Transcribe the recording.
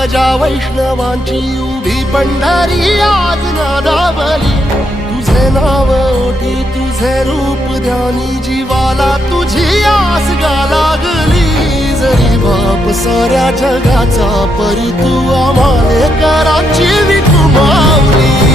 ध्वजा वैष्णवांची उभी पंढरी आज नादावली, तुझे नाव ओठी तुझे रूप ध्यानी, जीवाला तुझी आस गा लागली। जरी बाप साऱ्या जगाचा परी तू आम्हाले कराची विठू माऊली।